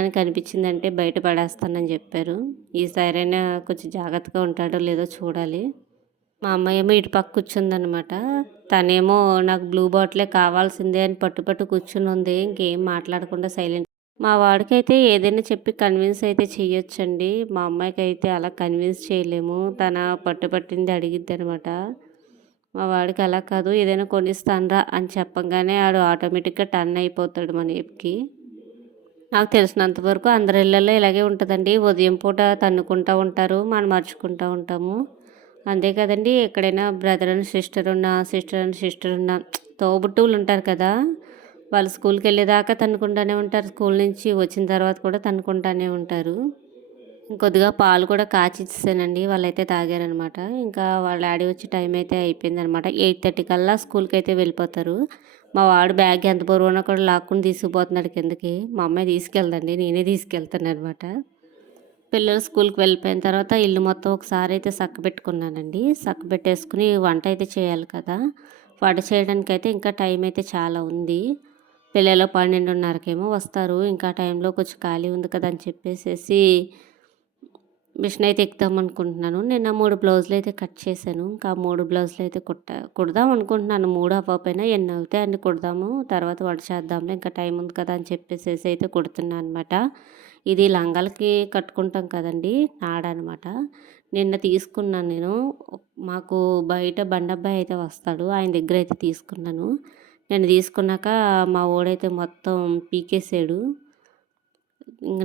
అని కనిపించిందంటే బయట పడేస్తానని చెప్పారు. ఈసారైనా కొంచెం జాగ్రత్తగా ఉంటాడో లేదో చూడాలి. మా అమ్మాయి ఏమో ఇటు పక్క కూర్చుందనమాట. తనేమో నాకు బ్లూ బాటిలే కావాల్సిందే అని పట్టు పట్టు కూర్చుని ఉంది. ఇంకేం మాట్లాడకుండా సైలెంట్. మా వాడికైతే ఏదైనా చెప్పి కన్విన్స్ అయితే చేయొచ్చండి మా అమ్మాయికి అయితే అలా కన్విన్స్ చేయలేము. తన పట్టు పట్టింది అడిగిద్ది అనమాట మా వాడికి అలా కాదు ఏదైనా కొనిస్తానరా అని చెప్పగానే ఆడు ఆటోమేటిక్గా టర్న్ అయిపోతాడు మన వైపుకి నాకు తెలిసినంత వరకు అందరి ఇళ్ళల్లో ఇలాగే ఉంటుందండి. ఉదయం పూట తన్నుకుంటూ ఉంటారు మనం మర్చుకుంటూ ఉంటాము. అంతే కదండి ఎక్కడైనా బ్రదర్ అండ్ సిస్టర్ ఉన్న సిస్టర్ అండ్ సిస్టర్ ఉన్న తోబుట్టువులు ఉంటారు కదా. వాళ్ళు స్కూల్కి వెళ్ళేదాకా తన్నుకుంటూనే ఉంటారు. స్కూల్ నుంచి వచ్చిన తర్వాత కూడా తన్నుకుంటూనే ఉంటారు. ఇంకొద్దిగా పాలు కూడా కాచి ఇచ్చేసానండి. వాళ్ళైతే తాగారనమాట. ఇంకా వాళ్ళ డాడీ వచ్చి టైం అయితే అయిపోయిందనమాట. ఎయిట్ థర్టీ కల్లా స్కూల్కి అయితే వెళ్ళిపోతారు. మా వాడు బ్యాగ్ ఎంత బరువునా కూడా లాక్కుని తీసుకుపోతున్నాడు కిందకి. మా అమ్మాయి తీసుకెళ్దండి నేనే తీసుకెళ్తాను అనమాట పిల్లలు స్కూల్కి వెళ్ళిపోయిన తర్వాత ఇల్లు మొత్తం ఒకసారి అయితే సక్క పెట్టుకున్నానండి. సక్క పెట్టేసుకుని వంట అయితే చేయాలి కదా. వంట చేయడానికి అయితే ఇంకా టైం అయితే చాలా ఉంది. పిల్లలు పన్నెండున్నరకేమో వస్తారు ఇంకా టైంలో కొంచెం ఖాళీ ఉంది కదా అని చెప్పేసేసి మిషన్ అయితే ఎక్కుదాం అనుకుంటున్నాను. నిన్న మూడు బ్లౌజులు అయితే కట్ చేశాను. ఇంకా మూడు బ్లౌజులు అయితే కుట్ట కుడదాం అనుకుంటున్నాను. మూడు అవ్వకపోయినా ఎన్ని అవుతాయి అన్ని కుడదాము. తర్వాత వాడు చేద్దాంలే ఇంకా టైం ఉంది కదా అని చెప్పేసి అయితే కుడుతున్నాను అనమాట ఇది లంగాలకి కట్టుకుంటాం కదండి నాడ అనమాట నిన్న తీసుకున్నాను నేను. మాకు బయట బండబ్బాయి అయితే వస్తాడు ఆయన దగ్గర అయితే తీసుకున్నాను. నేను తీసుకున్నాక మా ఓడైతే మొత్తం పీకేసాడు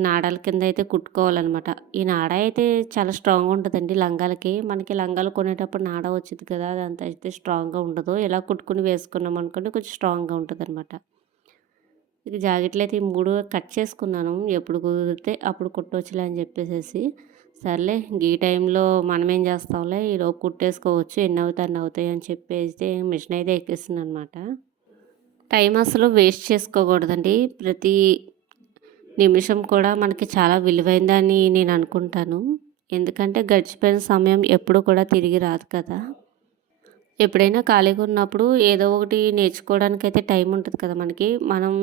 నాడాల కింద అయితే కుట్టుకోవాలన్నమాట. ఈ నాడ అయితే చాలా స్ట్రాంగ్ ఉంటుందండి లంగాలకి. మనకి లంగాలు కొనేటప్పుడు నాడ వచ్చింది కదా అదంతా అయితే స్ట్రాంగ్గా ఉండదు. ఇలా కుట్టుకుని వేసుకున్నాం అనుకోండి కొంచెం స్ట్రాంగ్గా ఉంటుంది అనమాట ఇది జాకెట్లు అయితే ఈ మూడు కట్ చేసుకున్నాను. ఎప్పుడు కుదిరితే అప్పుడు కుట్టవచ్చులే అని చెప్పేసి సర్లే ఈ టైంలో మనం ఏం చేస్తాంలే? ఈలోపు కుట్టేసుకోవచ్చు. ఎన్ని అవుతాయి అన్ని అవుతాయి అని చెప్పేసి మిషన్ అయితే ఎక్కేసింది అనమాట టైం అసలు వేస్ట్ చేసుకోకూడదండి. ప్రతి నిమిషం కూడా మనకి చాలా విలువైందని నేను అనుకుంటాను. ఎందుకంటే గడిచిపోయిన సమయం ఎప్పుడు కూడా తిరిగి రాదు కదా. ఎప్పుడైనా ఖాళీగా ఉన్నప్పుడు ఏదో ఒకటి నేర్చుకోవడానికి అయితే టైం ఉంటుంది కదా మనకి. మనం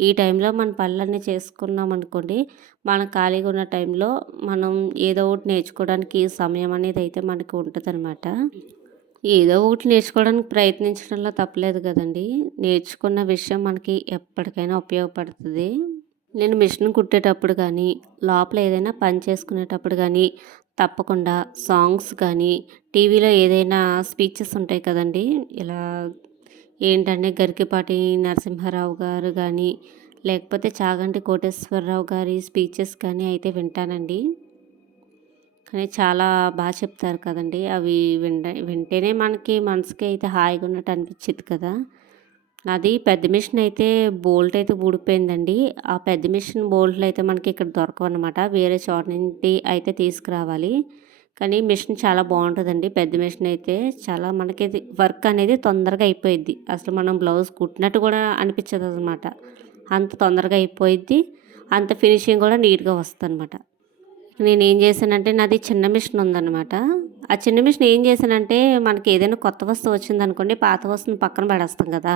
ఈ టైంలో మన పనులన్నీ చేసుకున్నాం అనుకోండి మన ఖాళీగా ఉన్న టైంలో మనం ఏదో ఒకటి నేర్చుకోవడానికి సమయం అనేది అయితే మనకి ఉంటుంది అనమాట ఏదో ఒకటి నేర్చుకోవడానికి ప్రయత్నించడంలో తప్పలేదు కదండి. నేర్చుకున్న విషయం మనకి ఎప్పటికైనా ఉపయోగపడుతుంది. నేను మిషన్ కుట్టేటప్పుడు కానీ లోపల ఏదైనా పని చేసుకునేటప్పుడు కానీ తప్పకుండా సాంగ్స్ కానీ టీవీలో ఏదైనా స్పీచెస్ ఉంటాయి కదండి. ఇలా ఏంటంటే గరికిపాటి నరసింహారావు గారు కానీ లేకపోతే చాగంటి కోటేశ్వరరావు గారి స్పీచెస్ కానీ అయితే వింటానండి. కానీ చాలా బాగా చెప్తారు కదండి. అవి వింట వింటేనే మనకి మనసుకి అయితే హాయిగా ఉన్నట్టు అనిపించింది కదా. నాది పెద్ద మిషన్ అయితే బోల్ట్ అయితే ఊడిపోయిందండి. ఆ పెద్ద మిషన్ బోల్ట్లు అయితే మనకి ఇక్కడ దొరకవు అనమాట వేరే చోట నుండి అయితే తీసుకురావాలి. కానీ మిషన్ చాలా బాగుంటుందండి. పెద్ద మిషన్ అయితే చాలా మనకి వర్క్ అనేది తొందరగా అయిపోయిద్ది. అసలు మనం బ్లౌజ్ కుట్టినట్టు కూడా అనిపించదు అనమాట అంత తొందరగా అయిపోయిద్ది. అంత ఫినిషింగ్ కూడా నీట్గా వస్తుంది అనమాట నేను ఏం చేశానంటే నాది చిన్న మిషన్ ఉందన్నమాట. ఆ చిన్న మిషన్ ఏం చేశానంటే మనకి ఏదైనా కొత్త వస్తువు వచ్చిందనుకోండి పాత వస్తువుని పక్కన పడేస్తాం కదా.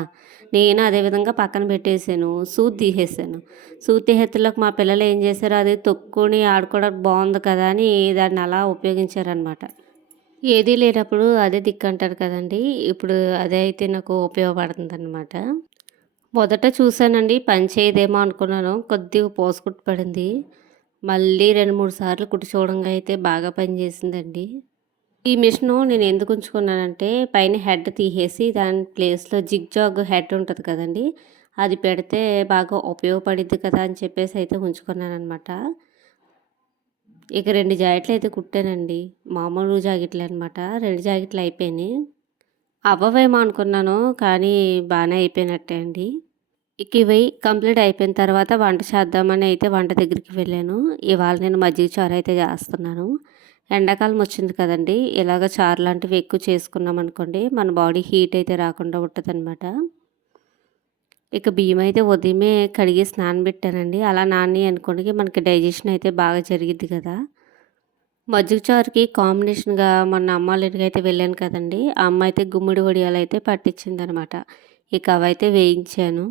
నేను అదేవిధంగా పక్కన పెట్టేసాను సూత్ తీసేసాను సూత్ తీసేతలోకి మా పిల్లలు ఏం చేశారు అది తొక్కుని ఆడుకోవడానికి బాగుంది కదా అని దాన్ని అలా ఉపయోగించారనమాట. ఏది లేనప్పుడు అదే దిక్కు అంటారు కదండి ఇప్పుడు అదే అయితే నాకు ఉపయోగపడుతుంది అనమాట మొదట చూశానండి పని చేయదేమో అనుకున్నాను కొద్దిగా పోసుకుట్టు పడింది. మళ్ళీ రెండు మూడు సార్లు కుట్టి చూడంగా అయితే బాగా పనిచేసిందండి ఈ మిషను నేను ఎందుకు ఉంచుకున్నానంటే పైన హెడ్ తీసేసి దాని ప్లేస్లో జిగ్ జాగ్ హెడ్ ఉంటుంది కదండి అది పెడితే బాగా ఉపయోగపడిద్ది కదా అని చెప్పేసి అయితే ఉంచుకున్నాను అనమాట ఇక రెండు జాకెట్లు అయితే కుట్టానండి మామూలు జాకెట్లు అనమాట రెండు జాకెట్లు అయిపోయినాయి. అవ్వవేమో అనుకున్నాను కానీ బాగానే అయిపోయినట్టే అండి. ఇక ఇవి కంప్లీట్ అయిపోయిన తర్వాత వంట చేద్దామని అయితే వంట దగ్గరికి వెళ్ళాను. ఇవాళ నేను మజ్జిగ చారు అయితే చేస్తున్నాను. ఎండాకాలం వచ్చింది కదండి. ఇలాగ చారు లాంటివి ఎక్కువ చేసుకున్నాం అనుకోండి మన బాడీ హీట్ అయితే రాకుండా ఉంటుంది అనమాట ఇక బియ్యం అయితే ఉదయమే కడిగి స్నానం పెట్టానండి. అలా నాని అనుకోండి మనకి డైజెషన్ అయితే బాగా జరిగిద్ది కదా. మజ్జిగ చారుకి కాంబినేషన్గా మొన్న అమ్మ అయితే వెళ్ళాను కదండి. ఆ అమ్మ అయితే గుమ్మిడి వడియాలు అయితే పట్టించింది అనమాట ఇక అవైతే వేయించాను.